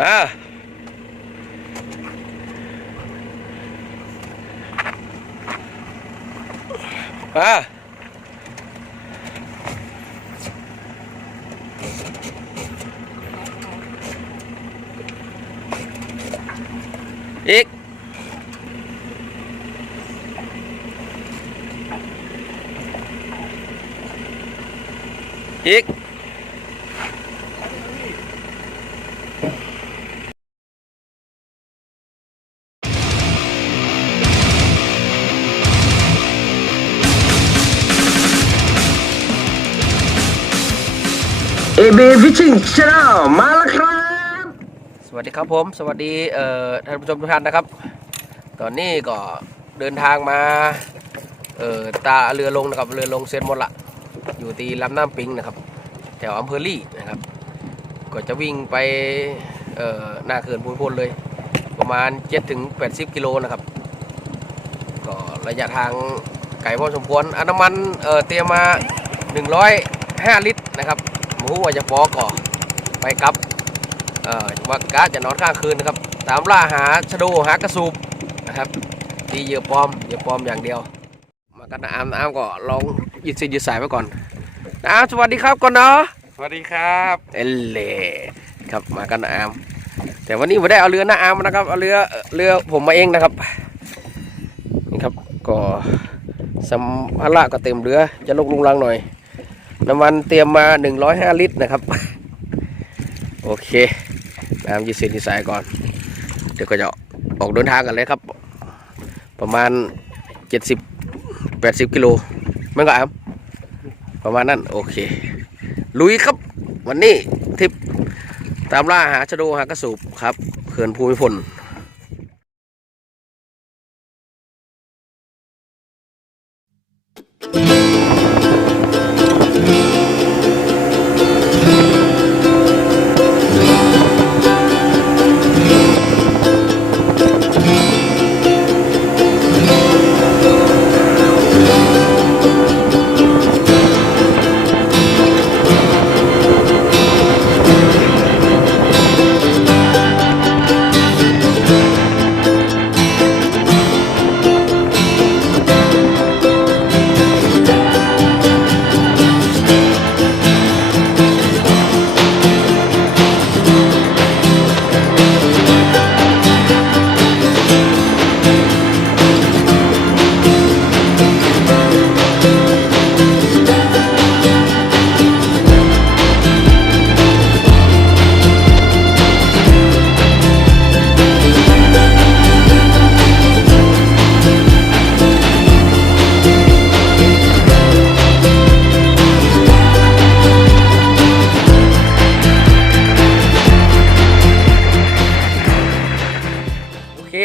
อีกเอเบฟิชชิ่งชาแนลมาแล้วครับสวัสดีครับผมสวัสดีท่านผู้ชมทุกท่านนะครับตอนนี้ก็เดินทางมาตาเรือลงนะครับเรือลงเซนหมดละอยู่ที่ลำน้ำปิงนะครับแถวอำเภอลี่นะครับก็จะวิ่งไปหน้าเขื่อนภูมิพลเลยประมาณ 7-80 กิโลนะครับก็ระยะทางไกลพอสมควรน้ำมันเตรียมมา105 ลิตรนะครับหมูว่าจะปอก่อไปกับว่ากะจะนอนข้างคืนนะครับตามล่าหาชะโดหากระสูบนะครับตีเหยื่อปลอมอย่างเดียวมากันนะอามก็ลองยืดเส้นยืดสายไว้ก่อนสวัสดีครับก่อนเนาะสวัสดีครับเล่ครับมากันนะแต่วันนี้ไม่ได้เอาเรือนะนะครับเอาเรือผมมาเองนะครับนี่ครับก็สัมภาระก็เต็มเรือจะลุงลังหน่อยน้ำมันเตรียมมา105 ลิตรนะครับโอเคยืดเส้นยืดสายก่อนเดี๋ยวก็จะออกเดินทางกันเลยครับประมาณ 70-80 กิโลไม่ก็ประมาณนั้นโอเคลุยครับวันนี้ทริปตามล่าหาชะโดหากระสูบครับเขื่อนภูมิพล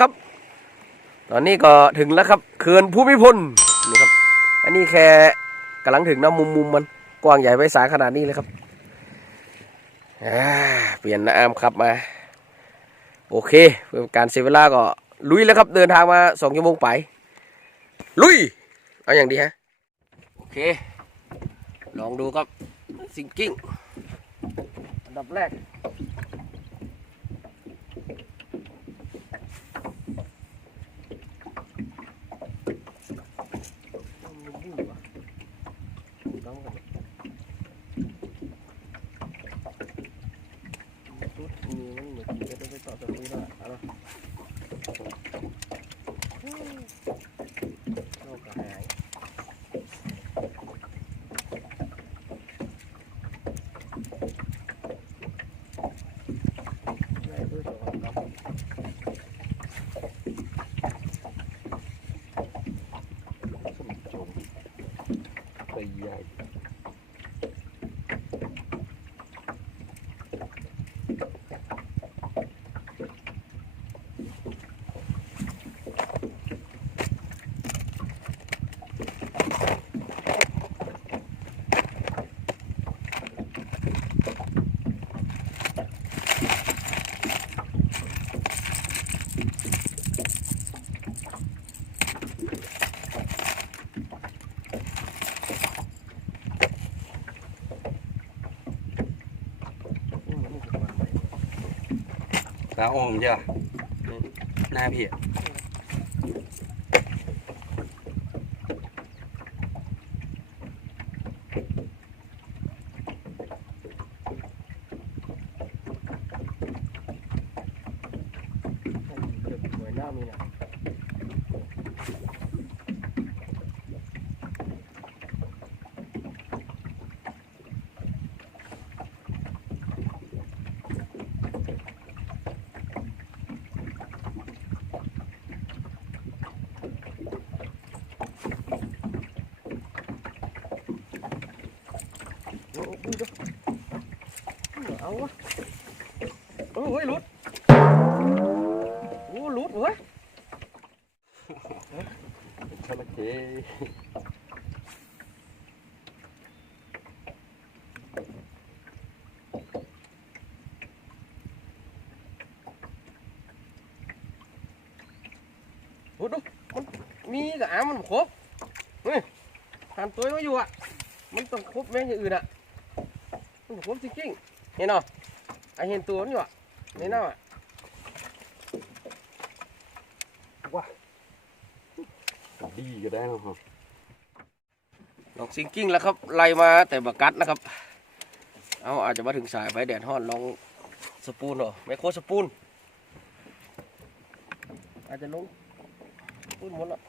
ครับตอนนี้ก็ถึงแล้วครับเขื่อนภูมิพลนี่ครับอันนี้แค่กำลังถึงนะมุมมันกว้างใหญ่ไพศาลขนาดนี้เลยครับเปลี่ยนน้ำครับมาโอเคเพื่อการเสียเวลาก็ลุยแล้วครับเดินทางมา2 ชั่วโมงไปลุยเอาอย่างดีฮะโอเคลองดูครับซิงกิ้งอันดับแรกใหญ่ ตาโอมใช่ป่ะหน้าพี่อะ สวยหน้ามีนะเอาวะเฮ้ยหลุดโอ้หลุดเว้ย จระเข้ หลุดดูมันมีกับอ้ามันครบเฮ้ยหันตัวมาอยู่อ่ะมันต้องครบแม่งอย่างอื่นอ่ะมันครบจริงๆเห็นเนาะไอเห็นตัวมันอยู่อ่ะในหน้าอ่ะ ดีก็ได้นะครับ ลองซิงกิ้งแล้วครับไล่มาแต่บักกัดนะครับเอาอาจจะมาถึงสายไฟแดดฮอดลองสปูนเหรอไมโครสปูนอาจจะลงสปูนหมดแล้ว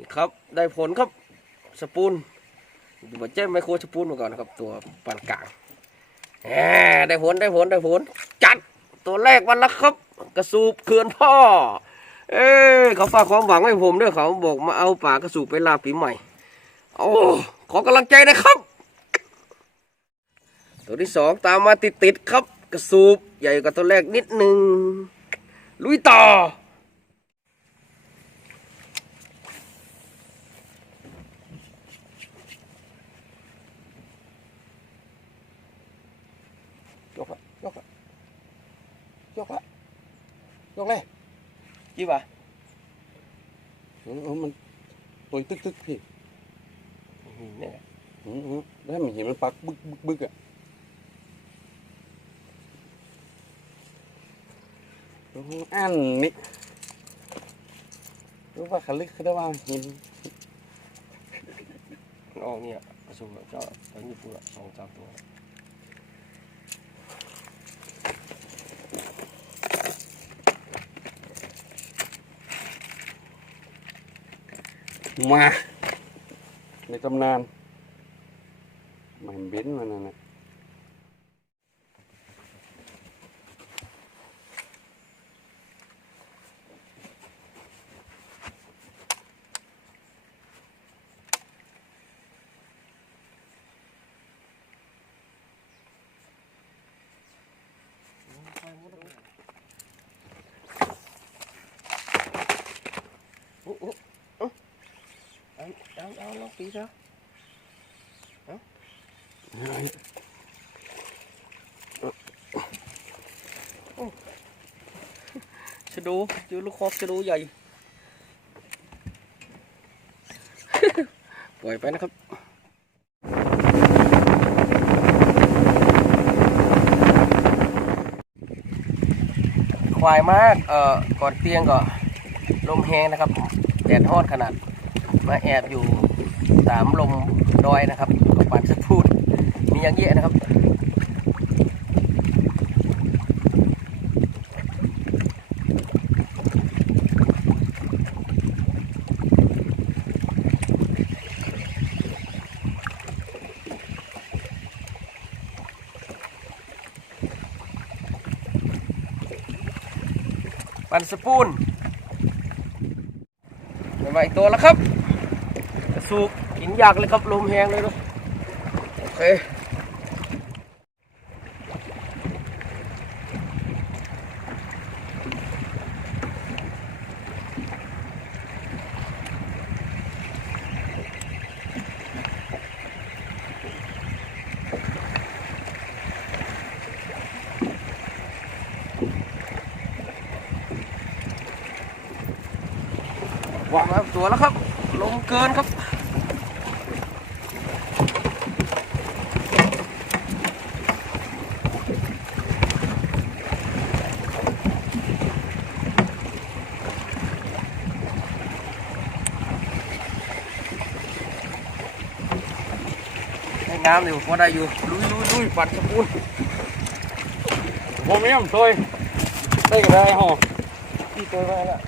นี่ครับได้ผลครับสปูนดูว่าเจ๊ไมโครสปูนมาก่อนนะครับตัวปานกลางได้ผลจัดตัวแรกวันละครับกระสูบเขื่อนพ่อเขาฝากความหวังไว้ผมด้วยเขาบอกมาเอาป่ากระสูบไปลาปีใหม่โอ้ขอกำลังใจนะครับ ตัวที่สองตามมาติดครับกระสูบใหญ่กว่าตัวแรกนิดหนึ่งลุยต่อยกเลยยี่ป่ะ มันตัวตึกพี่ เนี่ย แล้วมันเห็นมันปักบึกอ่ะอันนี้รู้ว่าขาลึกเขาได้ว่าหิน ออกเนี่ยกระสูบเจ้าตัวญี่ปุ่น2-3ตัว มาในตำนานไม่เบ้นมันนะเอาลองปีซะชะดูเจอลูกคอกชะดูใหญ่ ปล่อยไปนะครับควายมากก่อนเตียงก็ลมแห้งนะครับแดดฮอดขนาดมาแอบอยู่ตามลมดอยนะครับกับปั่นสักพูดมีอย่างเยอะนะครับปั่นสปูนมาอีกตัวแล้วครับกระสูกกินยากเลยครับลมแห้งเลยเนาะโอเคว่ามาตัวแล้วครับลมเกินครับงามอยู่พอได้อยู่ลุยปั่นสปูน ผมไม่ยอมตัวได้ก็ได้ฮะ ที่ตัวไปแล้ว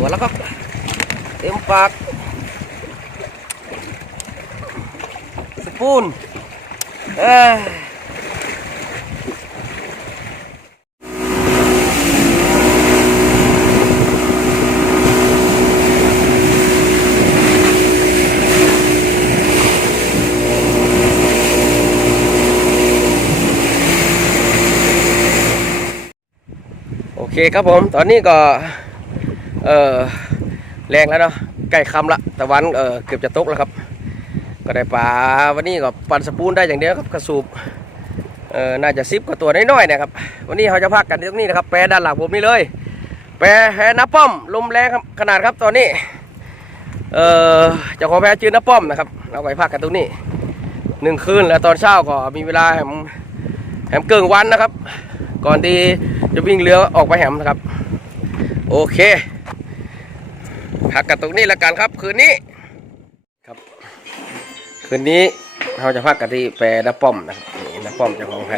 ตัวแล้วครับเต็มปากสปูนโอเคครับผมตอนนี้ก็แรงแล้วเนาะใกล้ค่ำละตะวันเกือบจะตกแล้วครับก็ได้ปลาวันนี้ก็ปั่นสปูนได้อย่างเดียวครับกระสูบน่าจะ10 กว่าตัวน้อยๆนะครับวันนี้เราจะพักกันตรงนี้นะครับแปรด้านหลังผมนี่เลยแปรแพน้าป้อมลมแรงครับขนาดครับตอนนี้เจ้าของแพชื่อน้าป้อมนะครับเราไปพักกันตรงนี้1 คืนแล้วตอนเช้าก็มีเวลาแหมเกินวันนะครับก่อนที่จะวิ่งเรือออกไปแหมนะครับโอเคพักกันตรงนี้แล้วกันครับคืนนี้ครับคืนนี้เราจะพักกันที่แพน้าป้อมนะครับนี่น้าป้อมเจ้าของแพ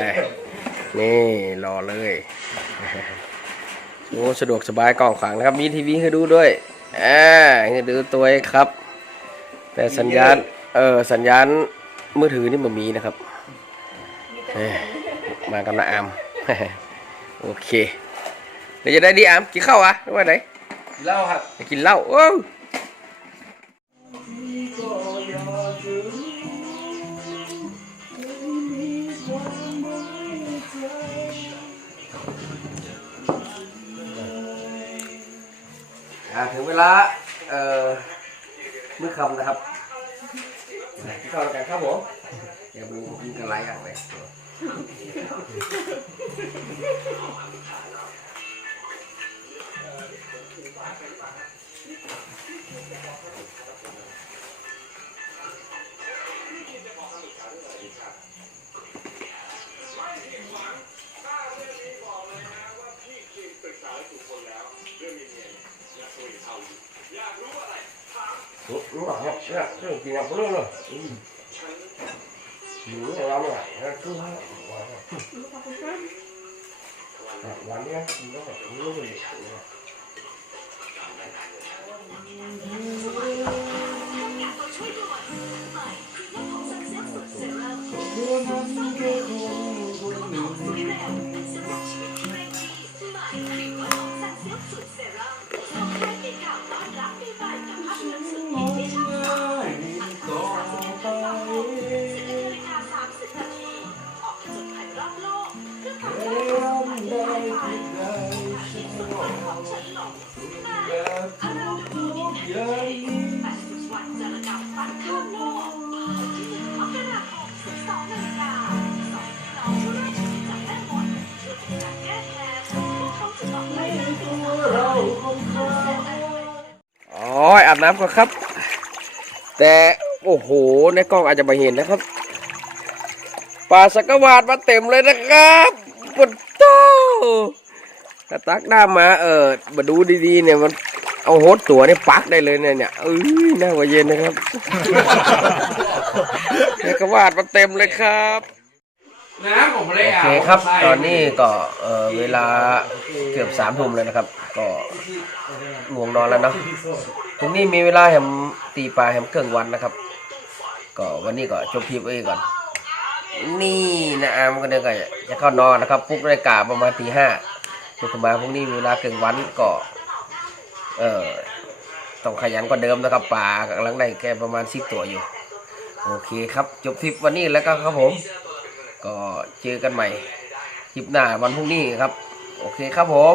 นี่รอเลยโอ้สะดวกสบายกล้องขวางนะครับมีทีวีให้ดูด้วยให้ดูตัวครับแต่สัญญาณมือถือนี่มันมีนะครับ มากับน้าอาม โอเคเดี๋ยวจะได้ดีอามกินข้าวอ่ะหรือว่าไหน กินเหล้าครับ จะกินเหล้าโอ้ถึงเวลามื้อค่ำนะครับกินข้าวกันครับผมเดี๋ยวดูกินกันหลายอย่างเลยรู้ป่ะครับเนี่ยเรื่องจริงอ่ะเรื่องเลยหนูเราเนี่ยคือวันนี้รู้แบบรู้เลยอาบน้ำก่อนครับแต่โอ้โหในกล้องอาจจะไม่เห็นนะครับปลาสักวาดมาเต็มเลยนะครับปุดโตถ้าตักหน้ามามาดูดีๆเนี่ยมันเอาโหดตัวนี่ปักได้เลยเนี่ยน่าว่าเย็นนะครับสักวาดมาเต็มเลยครับโอเคครับตอนนี้ก็เวลาเกือบ3 ทุ่มเลยนะครับก็ง่วงนอนแล้วเนาะพรุ่งนี้มีเวลาแหมตีปลาแหมเครื่องวันนะครับก็วันนี้ก็จบคลิปไว้ก่อนนี่นะอามก็เดี๋ยวก็จะเข้านอนนะครับปุ๊บได้กะประมาณตี 5ตื่นมาพรุ่งนี้มีเวลาเครื่องวันก็ต้องขยันกว่าเดิมนะครับปลากำลังได้แค่ประมาณ10 ตัวอยู่โอเคครับจบคลิปวันนี้แล้วก็ครับผมก็เจอกันใหม่คลิปหน้าวันพรุ่งนี้ครับโอเคครับผม